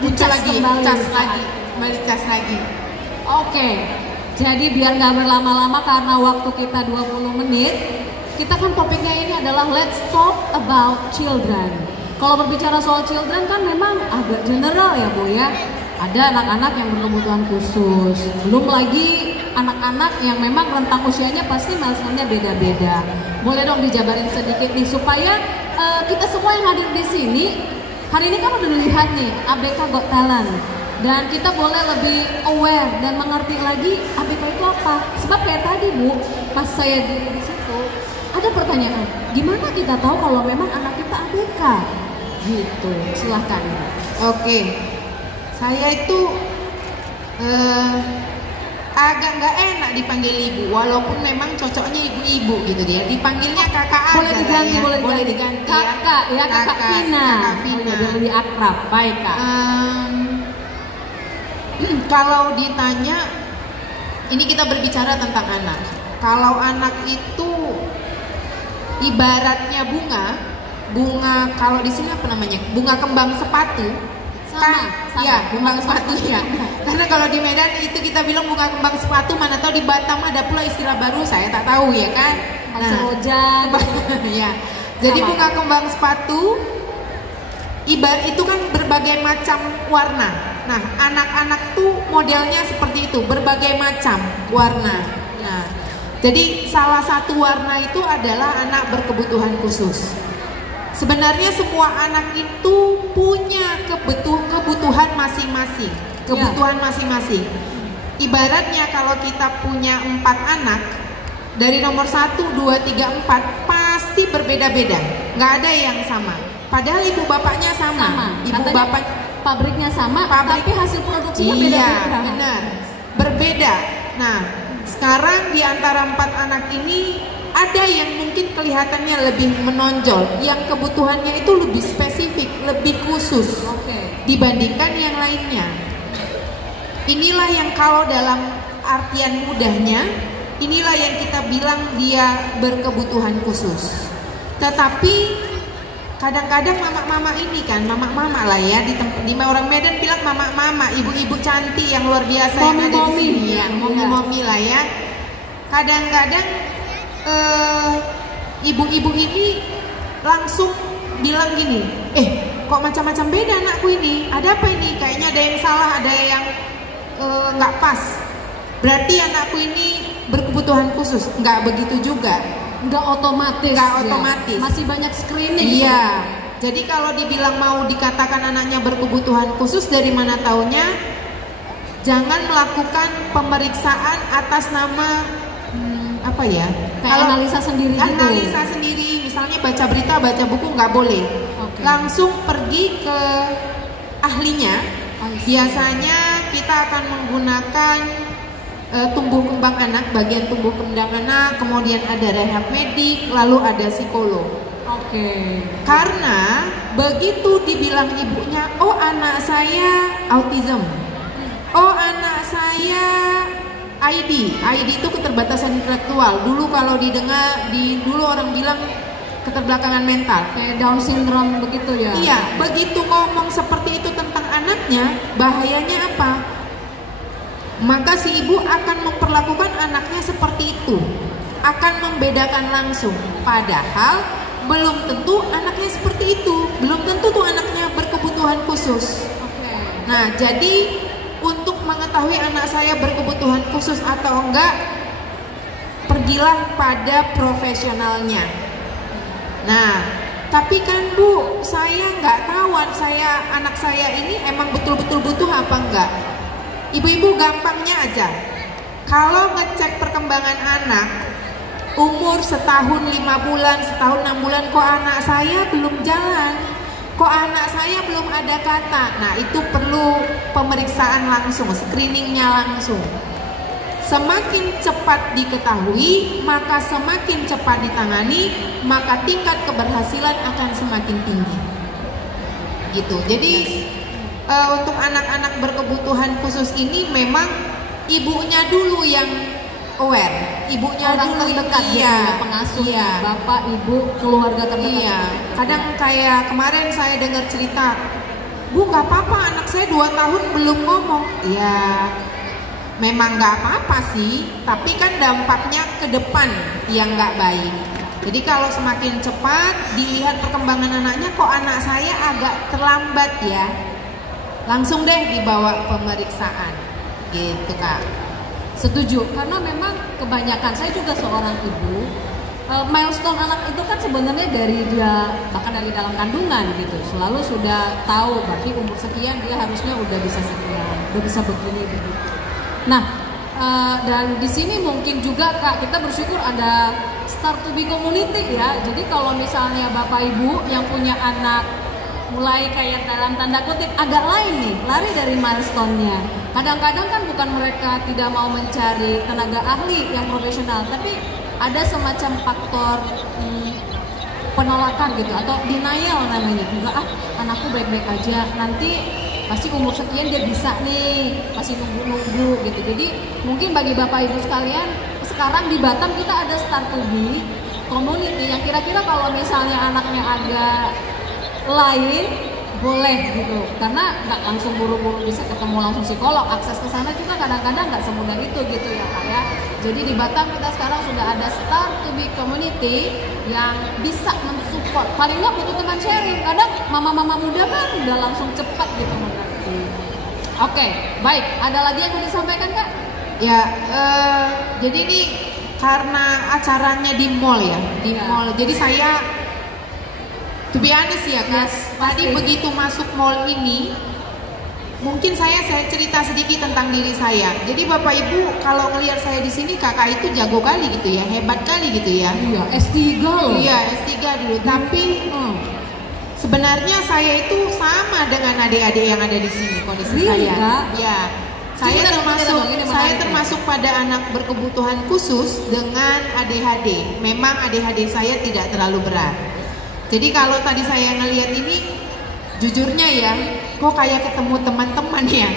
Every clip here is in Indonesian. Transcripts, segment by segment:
muncul lagi, kembali, kembali cas lagi. Oke, jadi biar nggak berlama-lama karena waktu kita 20 menit, kita kan topiknya ini adalah let's talk about children. Kalau berbicara soal children kan memang agak general ya Bu ya. Ada anak-anak yang berkebutuhan khusus, belum lagi anak-anak yang memang rentang usianya pasti milestonya beda-beda. Boleh dong dijabarin sedikit nih supaya kita semua yang hadir di sini hari ini kan udah lihat nih ABK Got Talent dan kita boleh lebih aware dan mengerti lagi ABK itu apa. Sebab kayak tadi Bu, pas saya di situ ada pertanyaan, gimana kita tahu kalau memang anak kita ABK? Gitu, silahkan. Oke. Saya itu agak nggak enak dipanggil ibu, walaupun memang cocoknya ibu-ibu gitu dia. Dipanggilnya kakak boleh aja diganti, ya. Boleh diganti. Kakak ya, kakak Vina. Kakak Vina. Oh, ya, biar lebih akrab. Baik Kak. Kalau ditanya, ini kita berbicara tentang anak. Kalau anak itu ibaratnya bunga kalau di sini apa namanya? Bunga kembang sepatu. Sama. Ya, kembang sepatu ya. Karena kalau di Medan itu kita bilang bunga kembang sepatu, mana tahu di Batam ada pula istilah baru, saya tak tahu ya kan. Seroja. Ya. Jadi bunga kembang sepatu ibarat itu kan berbagai macam warna. Nah, anak-anak tuh modelnya seperti itu, berbagai macam warna. Nah, jadi salah satu warna itu adalah anak berkebutuhan khusus. Sebenarnya semua anak itu punya kebutuhan masing-masing. Ibaratnya kalau kita punya 4 anak, dari nomor 1, 2, 3, 4 pasti berbeda-beda. Nggak ada yang sama. Padahal ibu bapaknya sama. Ibu bapak pabriknya sama, tapi hasil produksinya beda-beda. Iya, benar. Berbeda. Nah, sekarang di antara 4 anak ini ada yang mungkin kelihatannya lebih menonjol, yang kebutuhannya itu lebih spesifik, lebih khusus dibandingkan yang lainnya. Inilah yang kalau dalam artian mudahnya, inilah yang kita bilang dia berkebutuhan khusus. Tetapi kadang-kadang mama-mama ini kan, mama-mama lah ya, di orang Medan bilang mama-mama, ibu-ibu cantik yang luar biasa yang ada di sini, yang momi-momi lah ya. Kadang-kadang ibu-ibu ini langsung bilang gini, kok macam-macam beda anakku ini, ada apa ini, kayaknya ada yang salah, ada yang nggak pas, berarti anakku ini berkebutuhan khusus. Nggak begitu juga, nggak otomatis, masih banyak screening. Iya, jadi kalau dibilang mau dikatakan anaknya berkebutuhan khusus, dari mana taunya? Jangan melakukan pemeriksaan atas nama apa ya? Kayak analisa sendiri gitu. Analisa sendiri, misalnya baca berita, baca buku nggak boleh. Langsung pergi ke ahlinya. Biasanya kita akan menggunakan tumbuh kembang anak, bagian tumbuh kembang anak, kemudian ada rehab medik, lalu ada psikolog. Karena begitu dibilang ibunya, oh anak saya autism, oh anak saya ID itu keterbatasan intelektual. Dulu kalau didengar, dulu orang bilang keterbelakangan mental, kayak Down syndrome begitu ya. Iya, begitu ngomong seperti itu tentang anaknya, bahayanya apa? Maka si ibu akan memperlakukan anaknya seperti itu, akan membedakan langsung. Padahal belum tentu anaknya seperti itu, belum tentu tuh anaknya berkebutuhan khusus. Nah, jadi untuk mengetahui anak saya berkebutuhan khusus atau enggak, pergilah pada profesionalnya. Nah, tapi kan Bu, saya nggak tahu anak saya ini emang betul-betul butuh apa enggak. Ibu-ibu gampangnya aja, kalau ngecek perkembangan anak, umur setahun 5 bulan, setahun 6 bulan, kok anak saya belum jalan, kok anak saya belum ada kata. Nah, itu perlu pemeriksaan langsung, screeningnya langsung. Semakin cepat diketahui, maka semakin cepat ditangani, maka tingkat keberhasilan akan semakin tinggi. Gitu. Jadi untuk anak-anak berkebutuhan khusus ini memang ibunya dulu yang aware, ibunya orang dulu terdekat, iya, pengasuh, iya. Bapak, ibu, keluarga terdekat. Iya. Kadang kayak kemarin saya dengar cerita, Bu, nggak apa-apa anak saya 2 tahun belum ngomong. Ya memang nggak apa-apa sih, tapi kan dampaknya ke depan yang nggak baik. Jadi kalau semakin cepat dilihat perkembangan anaknya, kok anak saya agak terlambat ya, langsung deh dibawa pemeriksaan gitu Kak. Setuju, karena memang kebanyakan, saya juga seorang ibu, milestone anak itu kan sebenarnya dari dia, bahkan dari dalam kandungan gitu, selalu sudah tahu berarti umur sekian dia harusnya udah bisa sekian, udah bisa begini begitu. Nah, dan di sini mungkin juga Kak, kita bersyukur ada Start to be Community ya. Jadi kalau misalnya Bapak Ibu yang punya anak mulai kayak dalam tanda kutip agak lain nih, lari dari milestone-nya. Kadang-kadang kan bukan mereka tidak mau mencari tenaga ahli yang profesional, tapi ada semacam faktor penolakan gitu, atau denial namanya. Enggak anakku baik-baik aja, nanti pasti umur sekian dia bisa nih, masih nunggu-nunggu gitu. Jadi mungkin bagi Bapak Ibu sekalian, sekarang di Batam kita ada Start to be Community yang kira-kira kalau misalnya anaknya agak lain boleh gitu, karena nggak langsung buru-buru bisa ketemu langsung psikolog, akses ke sana juga kadang-kadang nggak semudah itu gitu ya Kak ya. Jadi di Batam kita sekarang sudah ada Start to be Community yang bisa mensupport, paling nggak butuh teman sharing. Kadang mama-mama muda kan udah langsung cepat gitu mengerti. Oke, baik, ada lagi yang mau disampaikan Kak? Ya, jadi ini karena acaranya di mall ya, di mall. Jadi saya, to be honest ya Kak, tadi begitu masuk mall ini, mungkin saya cerita sedikit tentang diri saya. Jadi Bapak Ibu kalau ngelihat saya di sini, kakak itu jago kali gitu ya, hebat kali gitu ya. Iya, S3 loh. Iya, S3 dulu. Tapi sebenarnya saya itu sama dengan adik-adik yang ada di sini kondisi saya. Kak? Ya. Saya termasuk pada anak berkebutuhan khusus dengan ADHD. Memang ADHD saya tidak terlalu berat. Jadi kalau tadi saya ngelihat ini, jujurnya ya, kok kayak ketemu teman-teman ya.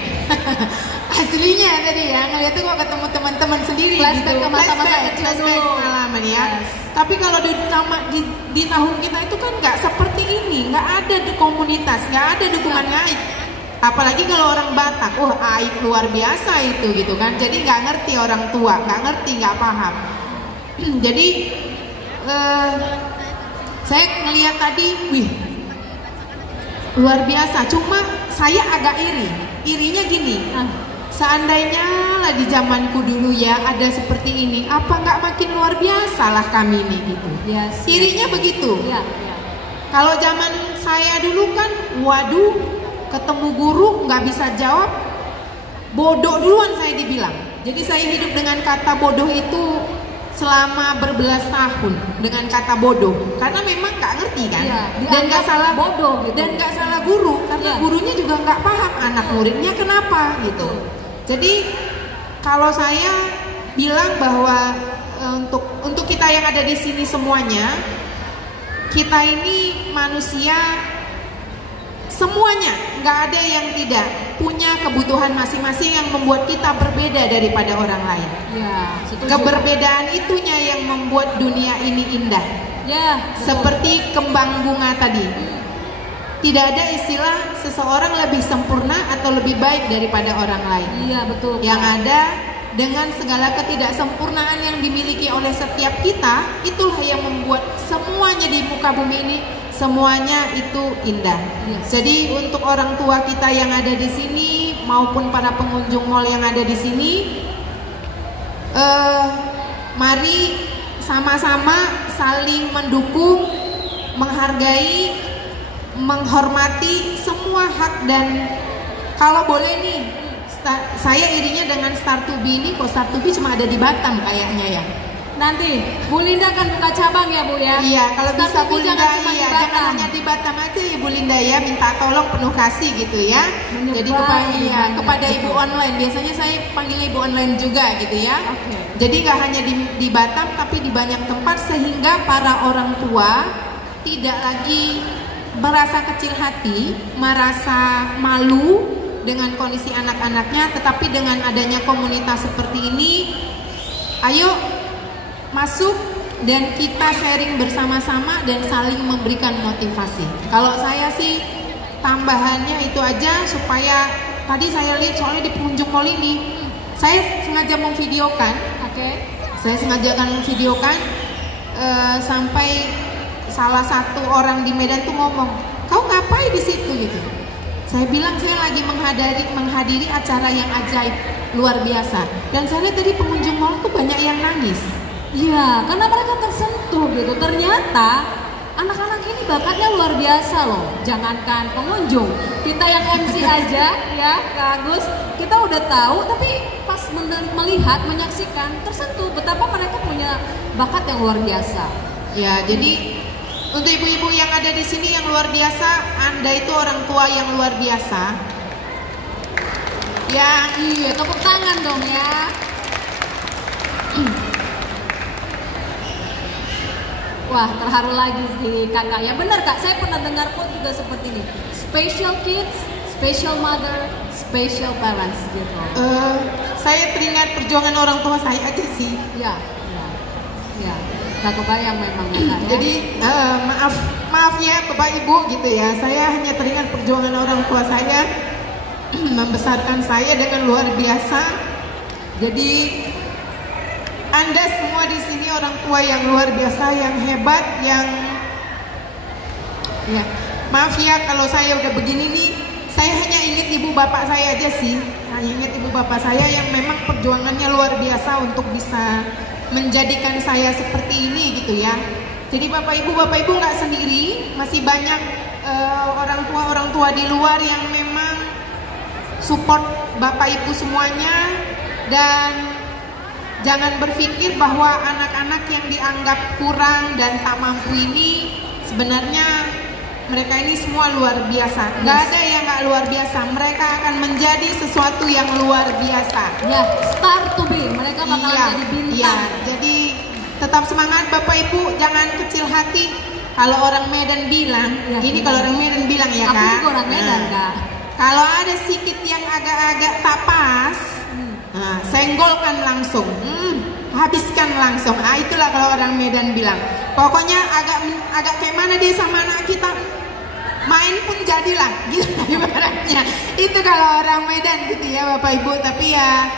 Aslinya tadi ya, ngelihat tuh kok ketemu teman-teman sendiri. Flashback gitu. ke masa-masa kecil dulu. Pengalaman ya. Yes. Tapi kalau di tahun kita itu kan nggak seperti ini, nggak ada di komunitas, nggak ada dukungan Aib. Apalagi kalau orang Batak, Aib luar biasa itu gitu kan. Jadi nggak ngerti orang tua, nggak ngerti, nggak paham. Jadi saya ngelihat tadi, wih, luar biasa. Cuma saya agak iri. Irinya gini, seandainya lah di zamanku dulu ya ada seperti ini, apa nggak makin luar biasa lah kami ini gitu. Yes. Irinya begitu. Ya. Kalau zaman saya dulu kan, waduh, ketemu guru nggak bisa jawab, bodoh duluan saya dibilang. Jadi saya hidup dengan kata bodoh itu selama berbelas tahun, dengan kata bodoh, karena memang nggak ngerti kan, dan nggak salah bodoh gitu. Dan nggak salah guru, karena gurunya juga nggak paham anak muridnya kenapa gitu. Jadi kalau saya bilang bahwa untuk kita yang ada di sini semuanya, kita ini manusia semuanya, nggak ada yang tidak punya kebutuhan masing-masing yang membuat kita berbeda daripada orang lain. Ya, keberbedaan itunya yang membuat dunia ini indah. Ya, seperti kembang bunga tadi. Tidak ada istilah seseorang lebih sempurna atau lebih baik daripada orang lain. Iya, betul. Yang ada dengan segala ketidaksempurnaan yang dimiliki oleh setiap kita, itulah yang membuat semuanya di muka bumi ini semuanya itu indah. Yes. Jadi untuk orang tua kita yang ada di sini maupun para pengunjung mall yang ada di sini, mari sama-sama saling mendukung, menghargai, menghormati semua hak. Dan kalau boleh nih, saya irinya dengan Start to be ini, kok Start to be cuma ada di Batam kayaknya ya. Nanti Bu Linda kan buka cabang ya Bu ya. Iya, kalau Start bisa to Bu be Linda, jangan hanya di Batam aja ya Bu Linda ya, minta tolong penuh kasih gitu ya. Jadi kepada ibu online, biasanya saya panggil ibu online juga gitu ya. Jadi nggak hanya di Batam tapi di banyak tempat, sehingga para orang tua tidak lagi merasa kecil hati, merasa malu dengan kondisi anak-anaknya, tetapi dengan adanya komunitas seperti ini, ayo masuk dan kita sharing bersama-sama dan saling memberikan motivasi. Kalau saya sih tambahannya itu aja supaya tadi saya lihat soalnya di pengunjung mall ini, saya sengaja memvideokan. Oke. Saya sengaja memvideokan sampai salah satu orang di Medan tuh ngomong, kau ngapain di situ gitu. Saya bilang saya lagi menghadiri acara yang ajaib, luar biasa. Dan saya lihat tadi pengunjung mall tuh banyak yang nangis. Iya, karena mereka tersentuh gitu. Ternyata anak-anak ini bakatnya luar biasa loh. Jangankan pengunjung, kita yang MC aja ya, Kak Agus, kita udah tahu. Tapi pas melihat, menyaksikan, tersentuh betapa mereka punya bakat yang luar biasa. Ya, jadi untuk ibu-ibu yang ada di sini yang luar biasa, Anda itu orang tua yang luar biasa. Ya, iya, tepuk tangan dong ya. Wah, terharu lagi sih kakak. Ya benar Kak, saya pernah dengar quote juga seperti ini. Special kids, special mother, special parents gitu. Saya teringat perjuangan orang tua saya aja sih. Ya. Tak kebayang memang ya. Jadi maaf ya Bapak Ibu gitu ya. Saya hanya teringat perjuangan orang tua saya membesarkan saya dengan luar biasa. Jadi Anda semua di sini orang tua yang luar biasa, yang hebat, yang ya. Maaf ya kalau saya udah begini nih. Saya hanya ingat ibu bapak saya aja sih. Hanya ingat ibu bapak saya yang memang perjuangannya luar biasa untuk bisa menjadikan saya seperti ini gitu ya. Jadi bapak ibu nggak sendiri, masih banyak orang tua di luar yang memang support bapak ibu semuanya. Dan jangan berpikir bahwa anak-anak yang dianggap kurang dan tak mampu ini sebenarnya mereka ini semua luar biasa. Gak ada yang gak luar biasa. Mereka akan menjadi sesuatu yang luar biasa. Ya, star to be. Mereka bakalan jadi bintang. Iya, jadi tetap semangat Bapak Ibu. Jangan kecil hati. Kalau orang Medan bilang, kalau orang Medan bilang ya Kak. Aku juga orang Medan Kak. Kalau ada sedikit yang agak-agak tak pas, senggolkan langsung. Habiskan langsung. Itulah kalau orang Medan bilang. Pokoknya agak kayak mana dia sama anak kita, main pun jadilah gitu ibaratnya. Itu kalau orang Medan gitu ya Bapak Ibu. Tapi ya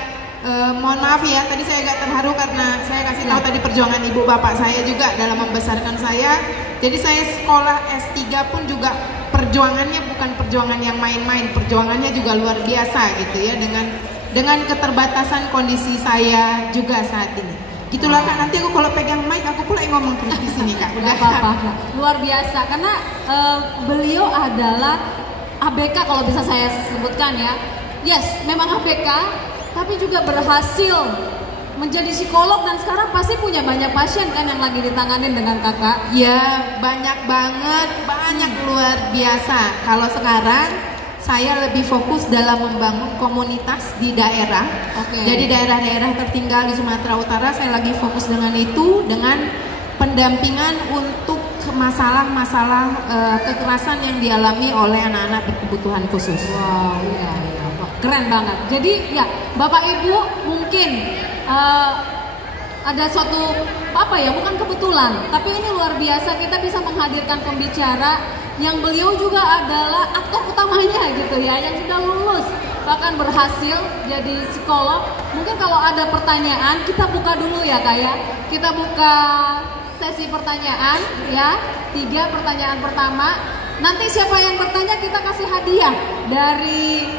mohon maaf ya, tadi saya agak terharu karena saya kasih tahu tadi perjuangan ibu bapak saya juga dalam membesarkan saya. Jadi saya sekolah S3 pun juga perjuangannya bukan perjuangan yang main-main, perjuangannya juga luar biasa gitu ya, dengan keterbatasan kondisi saya juga saat ini. Gitulah Kak, nanti aku kalau pegang mic aku pula yang ngomong terus di sini Kak. Udah apa-apa. Luar biasa karena beliau adalah ABK kalau bisa saya sebutkan ya. Yes, memang ABK tapi juga berhasil menjadi psikolog dan sekarang pasti punya banyak pasien kan yang lagi ditanganin dengan Kakak. Ya, banyak banget, banyak luar biasa. Kalau sekarang saya lebih fokus dalam membangun komunitas di daerah. Jadi daerah-daerah tertinggal di Sumatera Utara saya lagi fokus dengan itu, dengan pendampingan untuk masalah-masalah kekerasan yang dialami oleh anak-anak berkebutuhan khusus. Wow, iya. Keren banget. Jadi ya Bapak Ibu mungkin ada suatu bukan kebetulan, tapi ini luar biasa kita bisa menghadirkan pembicara yang beliau juga adalah aktor utamanya gitu ya, yang sudah lulus bahkan berhasil jadi psikolog. Mungkin kalau ada pertanyaan kita buka dulu ya Kak ya. Kita buka sesi pertanyaan ya, 3 pertanyaan pertama. Nanti siapa yang bertanya kita kasih hadiah dari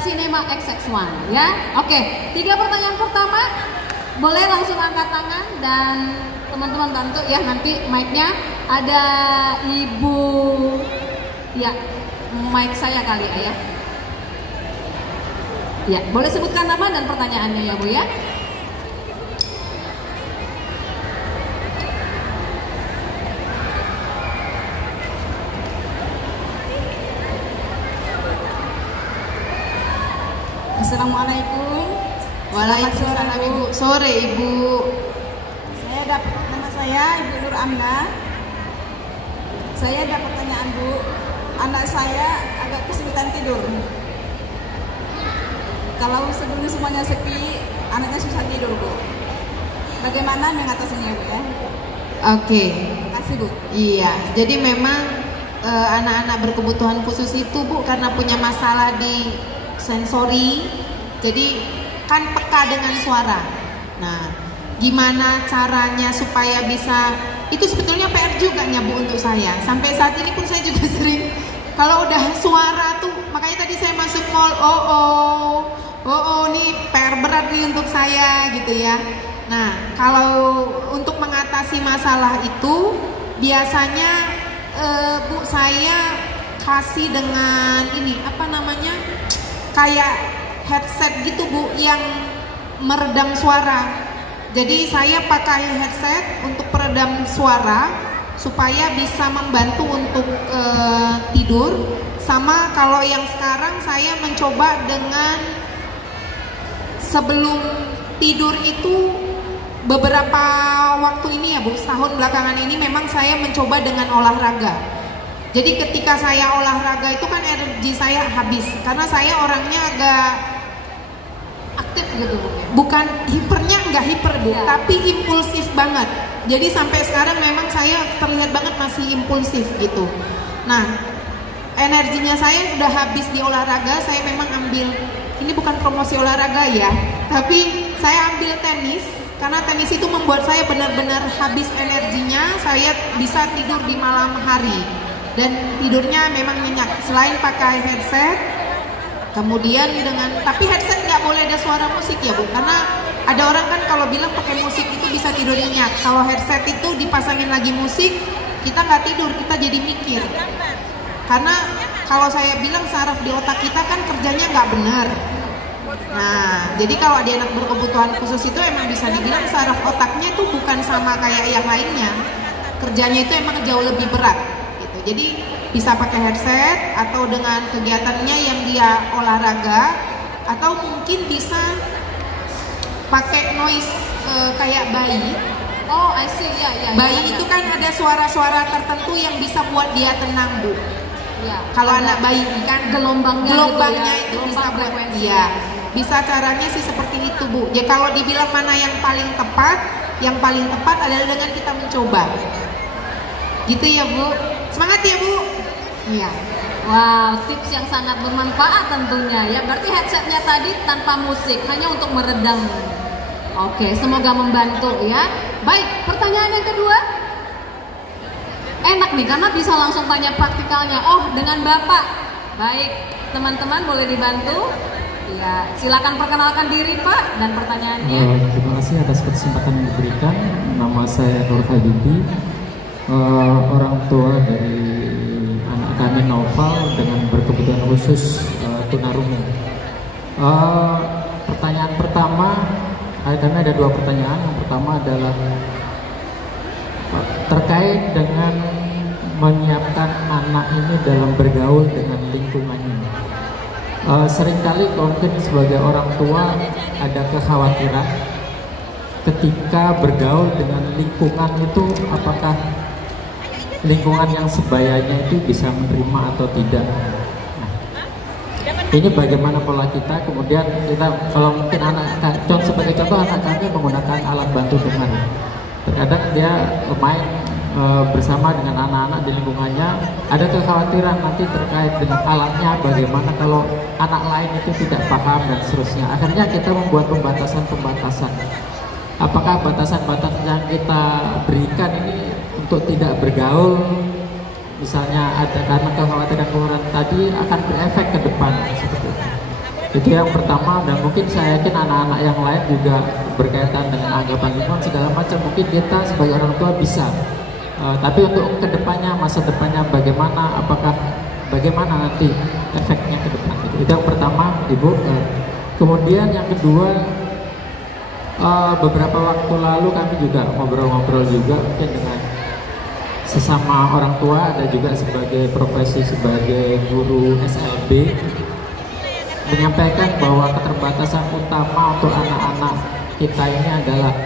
Cinema XX1 ya. Oke, 3 pertanyaan pertama boleh langsung angkat tangan dan teman-teman bantu ya, nanti mic-nya ada Ibu ya, mic saya kali ya. Ya, boleh sebutkan nama dan pertanyaannya ya Bu ya. Assalamualaikum. Waalaikumsalam Ibu. Sore Ibu. Saya dapat, nama saya Ibu Nur Amna. Saya ada pertanyaan Bu. Anak saya agak kesulitan tidur. Kalau sebelum semuanya sepi, anaknya susah tidur Bu. Bagaimana mengatasinya Bu ya? Oke. Terima kasih Bu. Iya, jadi memang anak-anak berkebutuhan khusus itu Bu, karena punya masalah di sensori, jadi kan peka dengan suara. Nah, gimana caranya supaya bisa, itu sebetulnya PR juga nya Bu untuk saya. Sampai saat ini pun saya juga sering kalau udah suara tuh, makanya tadi saya masuk mall, nih PR berat nih untuk saya gitu ya. Nah, kalau untuk mengatasi masalah itu biasanya Bu, saya kasih dengan ini apa namanya, kayak headset gitu Bu, yang meredam suara. Jadi saya pakai headset untuk peredam suara supaya bisa membantu untuk tidur. Sama kalau yang sekarang saya mencoba dengan sebelum tidur itu, beberapa waktu ini ya Bu, setahun belakangan ini memang saya mencoba dengan olahraga. Jadi ketika saya olahraga itu kan energi saya habis, karena saya orangnya agak Aktif gitu Bu. bukan hipernya, enggak hiper Bu, Ya. tapi impulsif banget. Jadi sampai sekarang memang saya terlihat banget masih impulsif gitu. Nah, energinya saya udah habis di olahraga. Saya memang ambil, ini bukan promosi olahraga ya, tapi saya ambil tenis. Karena tenis itu membuat saya benar-benar habis energinya. Saya bisa tidur di malam hari dan tidurnya memang nyenyak. Selain pakai headset, kemudian dengan, tapi headset nggak boleh ada suara musik ya Bu, karena ada orang kan kalau bilang pakai musik itu bisa tidur nyenyak. Kalau headset itu dipasangin lagi musik, kita nggak tidur, kita jadi mikir. Karena kalau saya bilang saraf di otak kita kan kerjanya nggak benar. Nah, jadi kalau ada anak berkebutuhan khusus itu emang bisa dibilang saraf otaknya itu bukan sama kayak yang lainnya. Kerjanya itu emang jauh lebih berat gitu. Jadi bisa pakai headset atau dengan kegiatannya yang dia olahraga, atau mungkin bisa pakai noise kayak bayi. Oh, I see, ya. Bayi itu kan ada suara-suara tertentu yang bisa buat dia tenang Bu. Ya. Kalau Ada anak bayi kan gelombangnya gelombangnya gitu ya, itu bisa gelombang buat frekuensi. iya. Bisa caranya sih seperti itu Bu. Ya kalau dibilang mana yang paling tepat adalah dengan kita mencoba. Gitu ya Bu. Semangat ya Bu. Iya. Wow, tips yang sangat bermanfaat tentunya ya. Berarti headsetnya tadi tanpa musik, hanya untuk meredam. Oke, semoga membantu ya. Baik, pertanyaan yang kedua. Enak nih karena bisa langsung tanya praktikalnya. Oh, dengan Bapak. Baik, teman-teman boleh dibantu. Ya, silakan perkenalkan diri Pak dan pertanyaannya. Terima kasih atas kesempatan yang diberikan. Nama saya Nur Habibi, orang tua dari anak kami Noval dengan berkebutuhan khusus tunarungu. Pertanyaan pertama, kami ada dua pertanyaan. Yang pertama adalah terkait dengan menyiapkan anak ini dalam bergaul dengan lingkungannya. Seringkali mungkin sebagai orang tua ada kekhawatiran ketika bergaul dengan lingkungan itu, apakah lingkungan yang sebayanya itu bisa menerima atau tidak. Nah, ini bagaimana pola kita, kemudian kita kalau mungkin sebagai contoh anak kami menggunakan alat bantu dengar. Terkadang dia main bersama dengan anak-anak di lingkungannya, ada kekhawatiran nanti terkait dengan alatnya, bagaimana kalau anak lain itu tidak paham dan seterusnya. Akhirnya kita membuat pembatasan-pembatasan. Apakah batasan-batasan yang kita berikan ini untuk tidak bergaul, misalnya ada karena kekhawatiran tadi akan berefek ke depan seperti itu. Itu yang pertama, dan mungkin saya yakin anak-anak yang lain juga berkaitan dengan anggapan lingkungan segala macam, mungkin kita sebagai orang tua bisa. Tapi untuk kedepannya, masa depannya bagaimana, bagaimana nanti efeknya ke depan itu yang pertama Ibu. Kemudian yang kedua, beberapa waktu lalu kami juga ngobrol-ngobrol juga mungkin dengan sesama orang tua, ada juga sebagai profesi sebagai guru SLB, menyampaikan bahwa keterbatasan utama untuk anak-anak kita ini adalah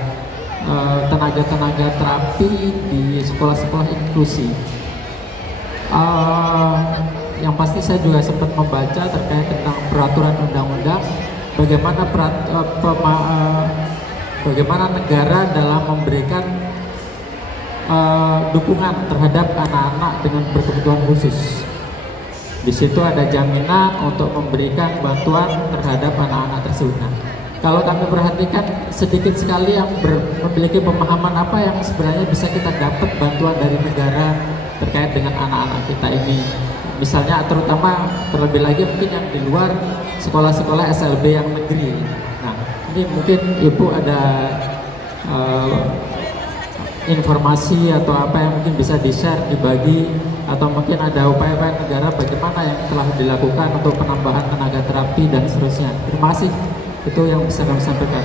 tenaga-tenaga terapi di sekolah-sekolah inklusi. Yang pasti saya juga sempat membaca terkait tentang peraturan undang-undang, bagaimana negara dalam memberikan dukungan terhadap anak-anak dengan berkebutuhan khusus. Di situ ada jaminan untuk memberikan bantuan terhadap anak-anak tersebut. Nah, kalau kami perhatikan sedikit sekali yang memiliki pemahaman apa yang sebenarnya bisa kita dapat bantuan dari negara terkait dengan anak-anak kita ini. Misalnya terutama terlebih lagi mungkin yang di luar sekolah-sekolah SLB yang negeri. Nah, ini mungkin Ibu ada informasi atau apa yang mungkin bisa di-share, dibagi, atau mungkin ada upaya-upaya negara bagaimana yang telah dilakukan untuk penambahan tenaga terapi dan seterusnya. Terima kasih. Itu yang bisa kami sampaikan.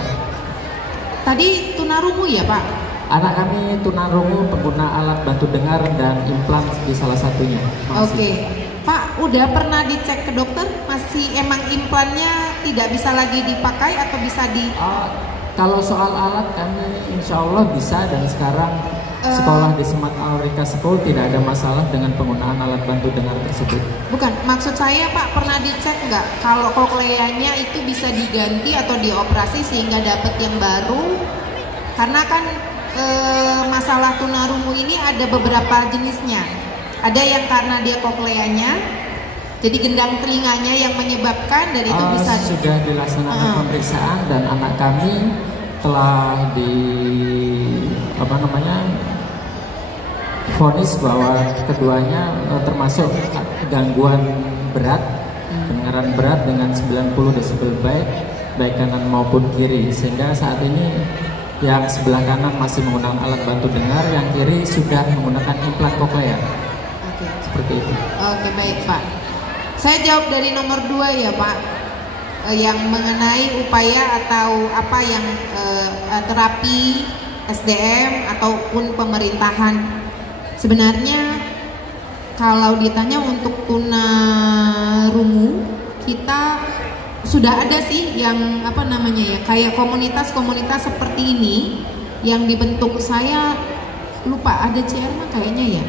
Tadi tunarungu ya Pak? Anak kami tunarungu pengguna alat bantu dengar dan implan di salah satunya. Oke. Pak, udah pernah dicek ke dokter? Masih emang implannya tidak bisa lagi dipakai atau bisa di... Kalau soal alat kami insya Allah bisa, dan sekarang sekolah di Smart Aurika School tidak ada masalah dengan penggunaan alat bantu dengar tersebut. Bukan, maksud saya Pak, pernah dicek nggak kalau kokleanya itu bisa diganti atau dioperasi sehingga dapat yang baru? Karena kan masalah tunarungu ini ada beberapa jenisnya. Ada yang karena dia kokleanya, jadi gendang telinganya yang menyebabkan, dan itu bisa sudah dilaksanakan pemeriksaan dan anak kami telah vonis bahwa keduanya termasuk gangguan berat, pendengaran berat dengan 90 desibel baik kanan maupun kiri, sehingga saat ini yang sebelah kanan masih menggunakan alat bantu dengar, yang kiri sudah menggunakan implan koklea. Oke. Seperti itu. Oke, baik Pak. Saya jawab dari nomor 2 ya Pak, yang mengenai upaya atau apa yang terapi SDM ataupun pemerintahan. Sebenarnya kalau ditanya untuk tunarungu, kita sudah ada sih yang kayak komunitas-komunitas seperti ini yang dibentuk. Saya lupa ada CR kayaknya ya.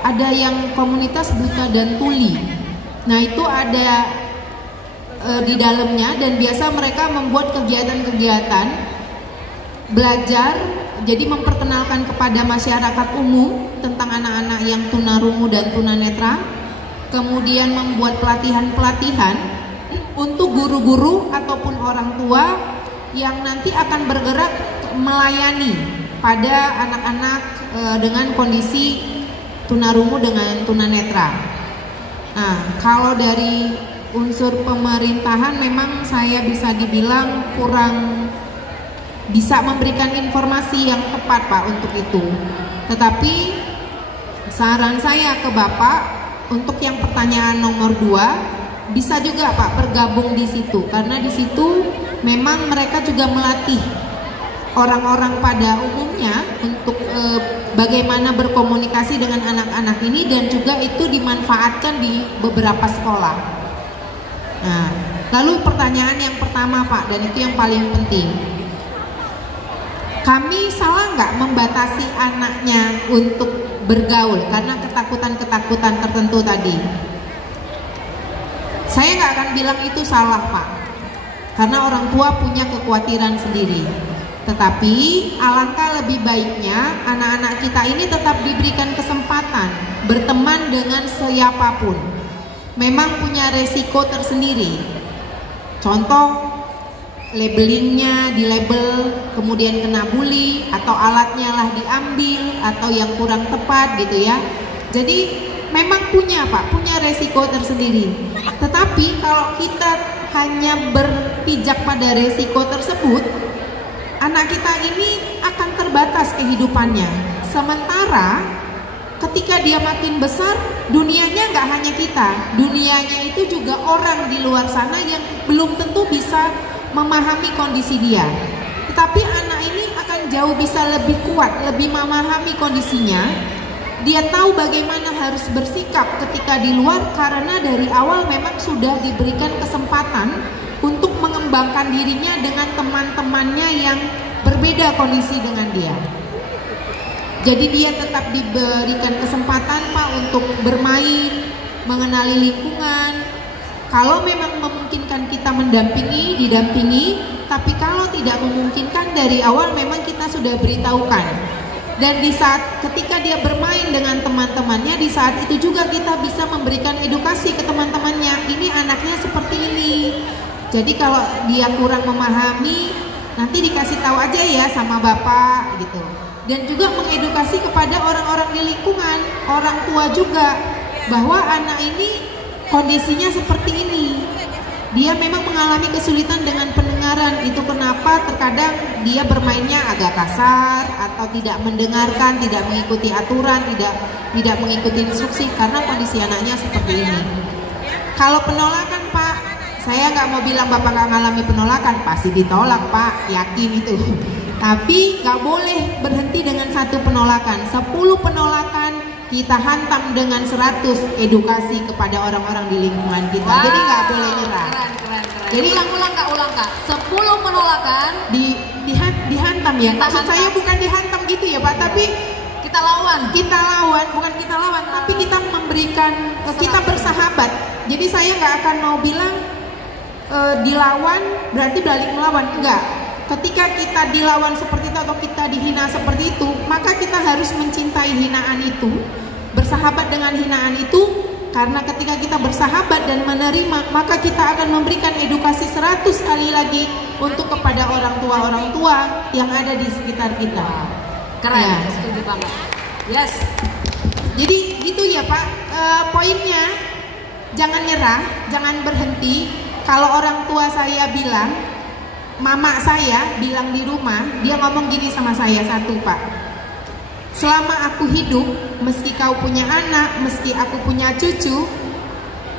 Ada yang komunitas buta dan tuli. Nah itu ada di dalamnya, dan biasa mereka membuat kegiatan-kegiatan belajar, jadi memperkenalkan kepada masyarakat umum tentang anak-anak yang tunarungu dan tunanetra, kemudian membuat pelatihan-pelatihan untuk guru-guru ataupun orang tua yang nanti akan bergerak melayani pada anak-anak dengan kondisi tunarungu dengan tunanetra. Nah, kalau dari unsur pemerintahan memang saya bisa dibilang kurang bisa memberikan informasi yang tepat Pak untuk itu. Tetapi saran saya ke Bapak untuk yang pertanyaan nomor 2, bisa juga Pak bergabung di situ, karena di situ memang mereka juga melatih orang-orang pada umumnya untuk bagaimana berkomunikasi dengan anak-anak ini, dan juga itu dimanfaatkan di beberapa sekolah. Nah, lalu pertanyaan yang pertama Pak, dan itu yang paling penting, kami salah nggak membatasi anaknya untuk bergaul karena ketakutan-ketakutan tertentu tadi? Saya nggak akan bilang itu salah Pak, karena orang tua punya kekhawatiran sendiri. Tetapi alangkah lebih baiknya anak-anak kita ini tetap diberikan kesempatan berteman dengan siapapun. Memang punya resiko tersendiri. Contoh, labelingnya di label, kemudian kena bully, atau alatnya lah diambil, atau yang kurang tepat gitu ya. Jadi memang punya Pak, punya resiko tersendiri. Tetapi kalau kita hanya berpijak pada resiko tersebut, anak kita ini akan terbatas kehidupannya. Sementara ketika dia makin besar, dunianya nggak hanya kita, dunianya itu juga orang di luar sana yang belum tentu bisa memahami kondisi dia. Tetapi anak ini akan jauh bisa lebih kuat, lebih memahami kondisinya. Dia tahu bagaimana harus bersikap ketika di luar, karena dari awal memang sudah diberikan kesempatan untuk mengembangkan dirinya dengan teman-temannya yang berbeda kondisi dengan dia. Jadi dia tetap diberikan kesempatan Pak untuk bermain, mengenali lingkungan. Kalau memang memungkinkan kita mendampingi, didampingi. Tapi kalau tidak memungkinkan, dari awal memang kita sudah beritahukan Dan di saat ketika dia bermain dengan teman-temannya, di saat itu juga kita bisa memberikan edukasi ke teman-temannya. Ini anaknya seperti ini. Jadi kalau dia kurang memahami, nanti dikasih tahu aja ya sama bapak gitu. Dan juga mengedukasi kepada orang-orang di lingkungan, orang tua juga, bahwa anak ini kondisinya seperti ini. Dia memang mengalami kesulitan dengan pendengaran. Itu kenapa terkadang dia bermainnya agak kasar atau tidak mendengarkan, tidak mengikuti aturan, tidak mengikuti instruksi karena kondisi anaknya seperti ini. Kalau penolakan, Pak, saya nggak mau bilang Bapak nggak mengalami penolakan, pasti ditolak, Pak, yakin itu. Tapi nggak boleh berhenti dengan satu penolakan. 10 penolakan kita hantam dengan 100 edukasi kepada orang-orang di lingkungan kita. Wow, jadi nggak boleh nyerah. Keren. Jadi ulang kak. 10 penolakan dihantam ya. Maksud saya bukan dihantam gitu ya Pak, tapi kita lawan, bukan kita lawan, tapi kita memberikan, kita bersahabat. Jadi saya nggak akan mau bilang dilawan berarti balik melawan, enggak. Ketika kita dilawan seperti itu atau kita dihina seperti itu, maka kita harus mencintai hinaan itu, bersahabat dengan hinaan itu, karena ketika kita bersahabat dan menerima, maka kita akan memberikan edukasi 100 kali lagi untuk kepada orang tua yang ada di sekitar kita. Keren, ya. Setuju banget. Yes. Jadi gitu ya Pak, poinnya jangan nyerah, jangan berhenti. Kalau orang tua saya bilang, mama saya bilang di rumah, dia ngomong gini sama saya, satu Pak, selama aku hidup, meski kau punya anak, meski aku punya cucu,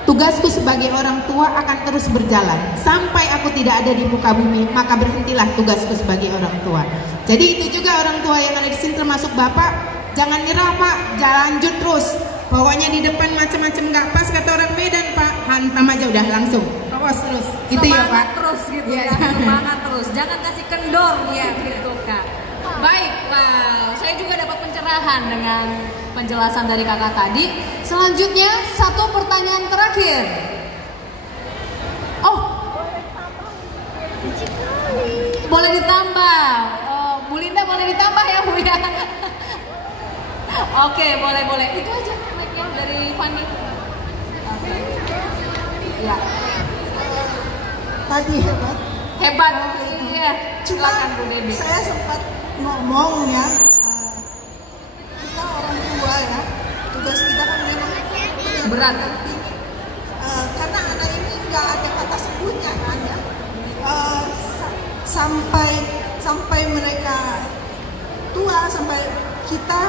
tugasku sebagai orang tua akan terus berjalan sampai aku tidak ada di muka bumi, maka berhentilah tugasku sebagai orang tua. Jadi itu juga orang tua yang ada di sini termasuk Bapak, jangan nyerah Pak, lanjut terus. Pokoknya di depan macam-macam nggak pas kata orang Medan Pak, hantam aja udah langsung. Awas terus, gitu ya Pak. Terus gitu ya. Semangat terus, jangan kasih kendor ya gitu Kak. Baik, wow, saya juga dapat pencerahan dengan penjelasan dari kakak tadi. Selanjutnya satu pertanyaan terakhir. Oh, boleh ditambah. Oh, Bu Linda boleh ditambah ya Bu ya. Oke, boleh. Itu aja mic-nya dari Fanny. Oke. Ya. Tadi Hebat. Iya. Cuma Silakan Bu Debbie. saya sempat ngomong ya, kita orang tua ya, tugas kita kan memang berat. Karena anak ini nggak ada kata sebutnya kan ya, sampai mereka tua, sampai kita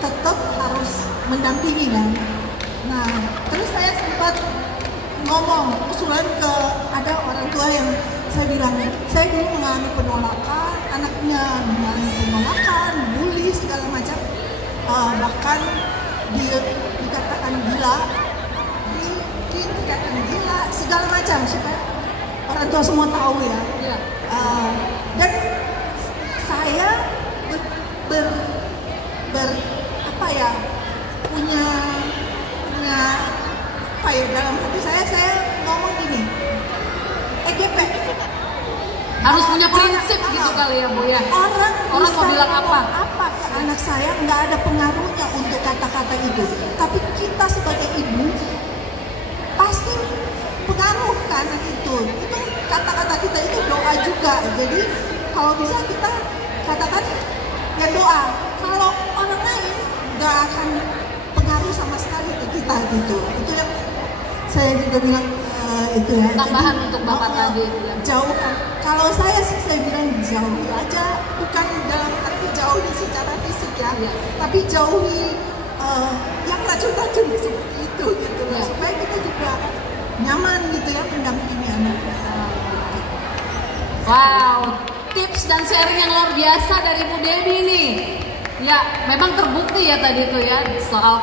tetap harus mendampingi kan. Nah, terus saya sempat ngomong usulan ke ada orang tua yang saya bilang, saya dulu mengalami penolakan, anaknya mengalami penolakan, bully segala macam, bahkan dikatakan gila, dikatakan gila segala macam, supaya orang tua semua tahu ya. Dan saya punya apa ya, dalam hati saya ngomong gini, EGP harus punya prinsip gitu kali ya Bu ya. Orang mau bilang apa ke anak saya, nggak ada pengaruhnya untuk kata-kata itu, tapi kita sebagai ibu pasti pengaruh ke anak itu kata-kata kita itu doa juga. Jadi kalau bisa kita katakan ya doa, kalau orang lain nggak akan pengaruh sama sekali ke kita gitu. Itu yang saya juga bilang, itu ya. Tambahan untuk Bapak tadi ya. Jauhkan. Kalau saya sih saya bilang jauhi aja, bukan dalam arti jauhi secara fisik ya, tapi jauhi yang racun-racun seperti itu gitu ya. Supaya kita juga nyaman gitu ya mendampingi anak kita. Wow, tips dan sharing yang luar biasa dari Bu Debbie nih. Ya, memang terbukti ya tadi itu ya soal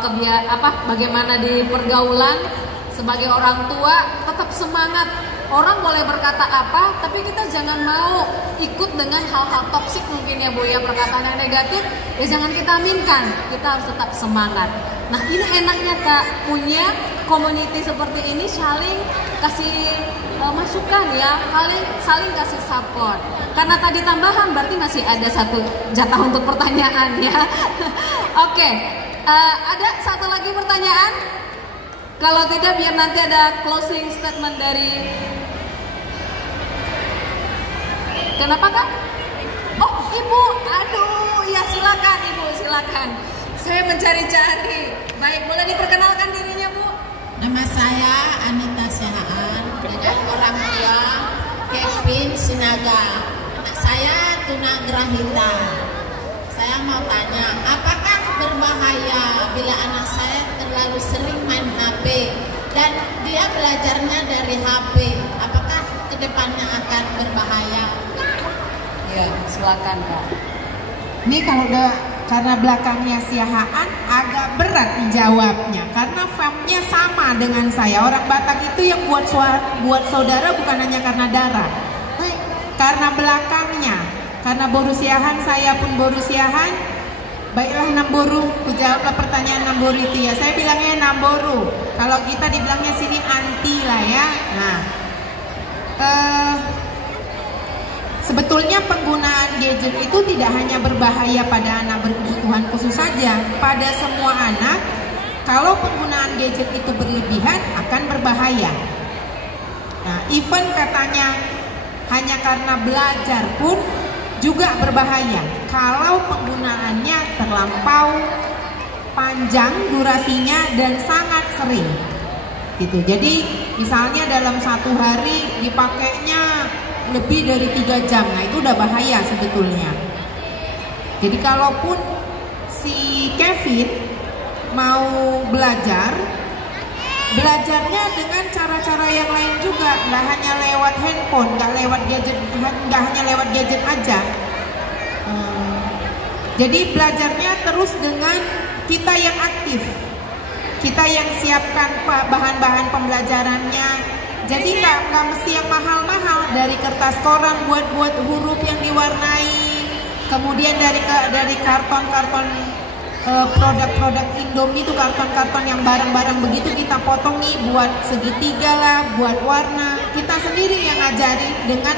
bagaimana di pergaulan sebagai orang tua tetap semangat. Orang boleh berkata apa, tapi kita jangan mau ikut dengan hal-hal toksik mungkin ya Bu ya, perkataan yang negatif ya jangan kita aminkan. Kita harus tetap semangat. Nah, ini enaknya Kak punya community seperti ini, saling kasih masukan ya, saling kasih support. Karena tadi tambahan berarti masih ada satu jatah untuk pertanyaan ya. Oke, ada satu lagi pertanyaan? Kalau tidak biar nanti ada closing statement dari. Kenapa Kak? Oh Ibu, aduh ya silakan Ibu, silakan. Saya mencari-cari. Baik, boleh diperkenalkan dirinya Bu? Nama saya Anita Sehaan dengan orang tua Kevin Sinaga. Anak saya tunagrahita. Saya mau tanya, apakah berbahaya bila anak saya terlalu sering main HP dan dia belajarnya dari HP? Apakah kedepannya akan berbahaya? Ya, silakan Kak. Ini kalau udah karena belakangnya si Haan agak berat dijawabnya karena famnya sama dengan saya. Orang Batak itu yang buat saudara bukan hanya karena darah, karena belakangnya. Karena boru siahan, saya pun boru siahan. Baiklah Namboru, kujawablah pertanyaan Namboru itu ya. Saya bilangnya Namboru. Kalau kita dibilangnya sini anti lah ya. Nah, sebetulnya penggunaan gadget itu tidak hanya berbahaya pada anak berkebutuhan khusus saja. Pada semua anak, kalau penggunaan gadget itu berlebihan akan berbahaya. Nah, even katanya hanya karena belajar pun juga berbahaya kalau penggunaannya terlampau panjang durasinya dan sangat sering gitu. Jadi misalnya dalam satu hari dipakainya lebih dari 3 jam, nah itu udah bahaya sebetulnya. Jadi kalaupun si Kevin mau belajarnya dengan cara-cara yang lain juga, nggak hanya lewat handphone, nggak hanya lewat gadget aja. Jadi belajarnya terus dengan kita yang aktif, kita yang siapkan bahan-bahan pembelajarannya. Jadi nggak mesti yang mahal-mahal, dari kertas koran buat huruf yang diwarnai, kemudian dari karton-karton produk-produk Indomie itu karton-karton yang barang-barang begitu kita potong nih buat segitiga lah, buat warna. Kita sendiri yang ngajarin dengan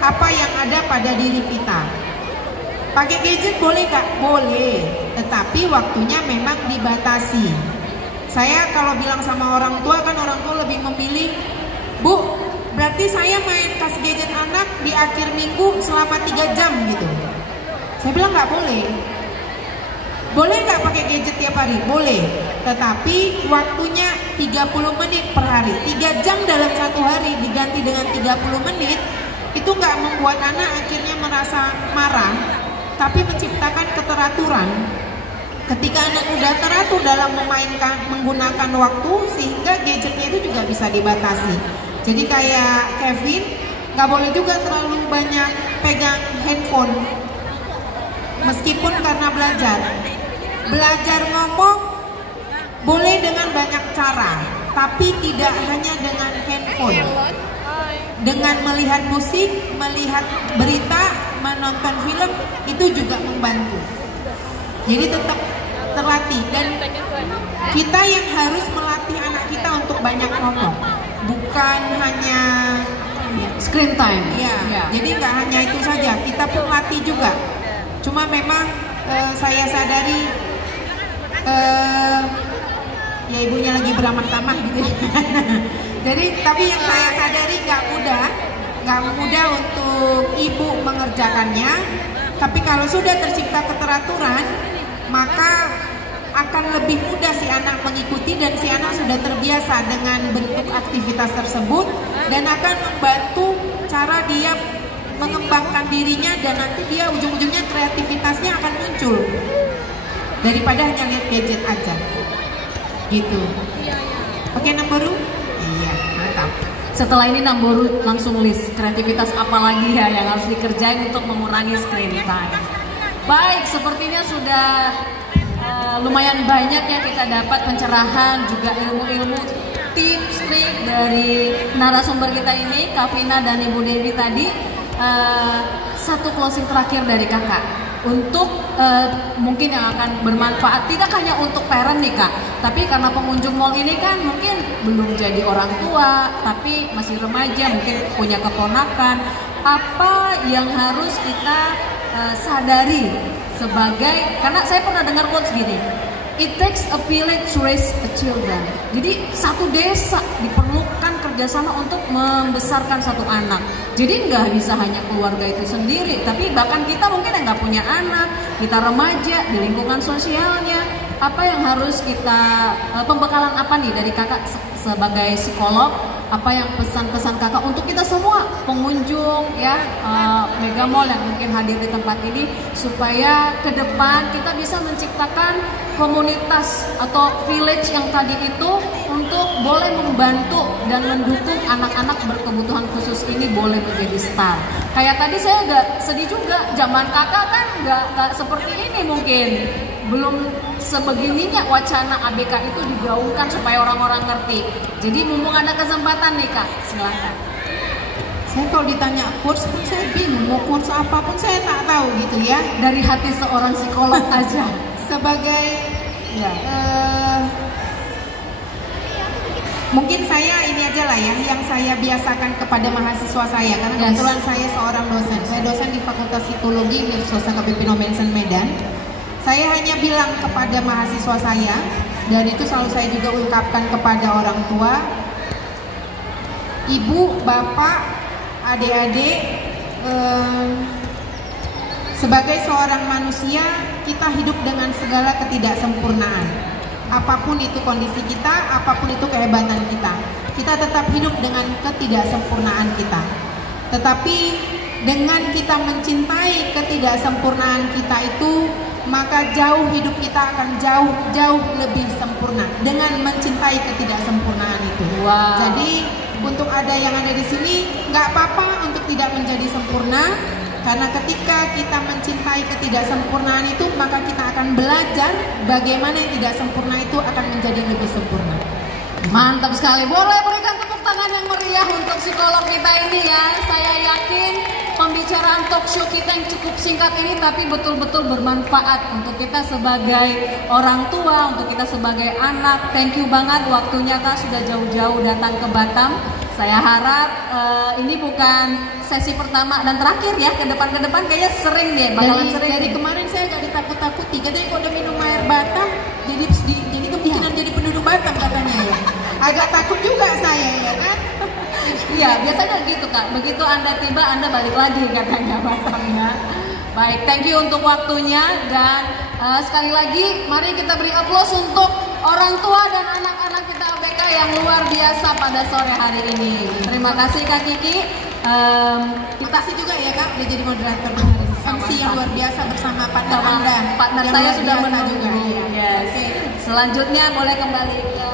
apa yang ada pada diri kita. Pakai gadget boleh nggak? Boleh, tetapi waktunya memang dibatasi. Saya kalau bilang sama orang tua kan orang tua lebih memilih, Bu, berarti saya main kasih gadget anak di akhir minggu selama 3 jam gitu. Saya bilang nggak boleh. Boleh nggak pakai gadget tiap hari? Boleh, tetapi waktunya 30 menit per hari. 3 jam dalam satu hari diganti dengan 30 menit, itu nggak membuat anak akhirnya merasa marah, tapi menciptakan keteraturan. Ketika anak udah teratur dalam menggunakan waktu, sehingga gadgetnya itu juga bisa dibatasi. Jadi kayak Kevin, nggak boleh juga terlalu banyak pegang handphone, meskipun karena belajar ngomong boleh dengan banyak cara, tapi tidak hanya dengan handphone. Dengan melihat musik, melihat berita, menonton film, itu juga membantu. Jadi tetap terlatih, dan kita yang harus melatih anak kita untuk banyak ngomong, bukan hanya Screen time. ya. Jadi nggak hanya itu saja, kita pun latih juga. Cuma memang saya sadari ya ibunya lagi beramah-tamah gitu. Jadi tapi yang saya sadari nggak mudah untuk ibu mengerjakannya. Tapi kalau sudah tercipta keteraturan, maka akan lebih mudah si anak mengikuti, dan si anak sudah terbiasa dengan bentuk aktivitas tersebut, dan akan membantu cara dia mengembangkan dirinya, dan nanti dia ujung-ujungnya kreativitasnya akan muncul daripada hanya lihat gadget aja gitu. Oke, Namboru? Iya, mantap. Setelah ini Namboru langsung list kreativitas apa lagi ya yang harus dikerjain untuk mengurangi screen time. Baik, sepertinya sudah lumayan banyak ya kita dapat pencerahan, juga ilmu-ilmu, tips, trik dari narasumber kita ini, Kak Vina dan Ibu Dewi tadi. Satu closing terakhir dari kakak. untuk mungkin yang akan bermanfaat tidak hanya untuk parent nih Kak, tapi karena pengunjung mall ini kan mungkin belum jadi orang tua, tapi masih remaja, mungkin punya keponakan. Apa yang harus kita sadari sebagai, karena saya pernah dengar quotes gini, it takes a village to raise a children. Jadi satu desa diperlukan kerjasama untuk membesarkan satu anak. Jadi nggak bisa hanya keluarga itu sendiri, tapi bahkan kita mungkin yang nggak punya anak, kita remaja di lingkungan sosialnya, apa yang harus kita, pembekalan apa nih dari kakak sebagai psikolog, apa yang pesan-pesan kakak untuk kita semua pengunjung ya Mega Mall yang mungkin hadir di tempat ini, supaya ke depan kita bisa menciptakan komunitas atau village yang tadi itu untuk boleh membantu dan mendukung anak-anak berkebutuhan khusus ini boleh menjadi star. Kayak tadi saya agak sedih juga, zaman kakak kan nggak seperti ini mungkin. Belum sebegininya wacana ABK itu digaungkan supaya orang-orang ngerti. Jadi mumpung ada kesempatan nih Kak, silakan. Saya kalau ditanya course pun saya bingung, mau course apapun saya tak tahu gitu ya. Dari hati seorang psikolog aja. Sebagai mungkin saya ini aja lah ya, yang saya biasakan kepada mahasiswa saya, karena kebetulan saya seorang dosen. Saya dosen di Fakultas Psikologi Universitas KBP Nomensen Medan. Saya hanya bilang kepada mahasiswa saya, dan itu selalu saya juga ungkapkan kepada orang tua, ibu, bapak, adik-adik, sebagai seorang manusia kita hidup dengan segala ketidaksempurnaan. Apapun itu kondisi kita, apapun itu kehebatan kita tetap hidup dengan ketidaksempurnaan kita. Tetapi dengan kita mencintai ketidaksempurnaan kita itu, maka jauh hidup kita akan jauh lebih sempurna dengan mencintai ketidaksempurnaan itu. Wow. Jadi untuk yang ada di sini, nggak apa-apa untuk tidak menjadi sempurna, karena ketika kita mencintai ketidaksempurnaan itu, maka kita akan belajar bagaimana yang tidak sempurna itu akan menjadi lebih sempurna. Mantap sekali, boleh berikan tepuk tangan yang meriah untuk psikolog kita ini ya. Saya yakin pembicaraan talk show kita yang cukup singkat ini tapi betul-betul bermanfaat untuk kita sebagai orang tua, untuk kita sebagai anak. Thank you banget waktunya Kak, sudah jauh-jauh datang ke Batam. Saya harap ini bukan sesi pertama dan terakhir ya, ke depan kayaknya sering deh, bakalan sering. Dari kemarin saya agak ditakut-takuti, katanya kalau udah minum air Batam jadi kemungkinan jadi penduduk Batam katanya ya. Agak takut juga saya ya kan. Iya, biasanya gitu Kak, begitu Anda tiba Anda balik lagi katanya Batamnya. Baik, thank you untuk waktunya, dan sekali lagi mari kita beri aplaus untuk orang tua dan anak-anak kita ABK yang luar biasa pada sore hari ini. Terima kasih Kak Kiki. Terima kasih juga ya Kak udah jadi moderator MC yang luar biasa bersama partner Anda. Partner saya sudah menunggu. juga. Yes. Okay. Selanjutnya boleh kembali ke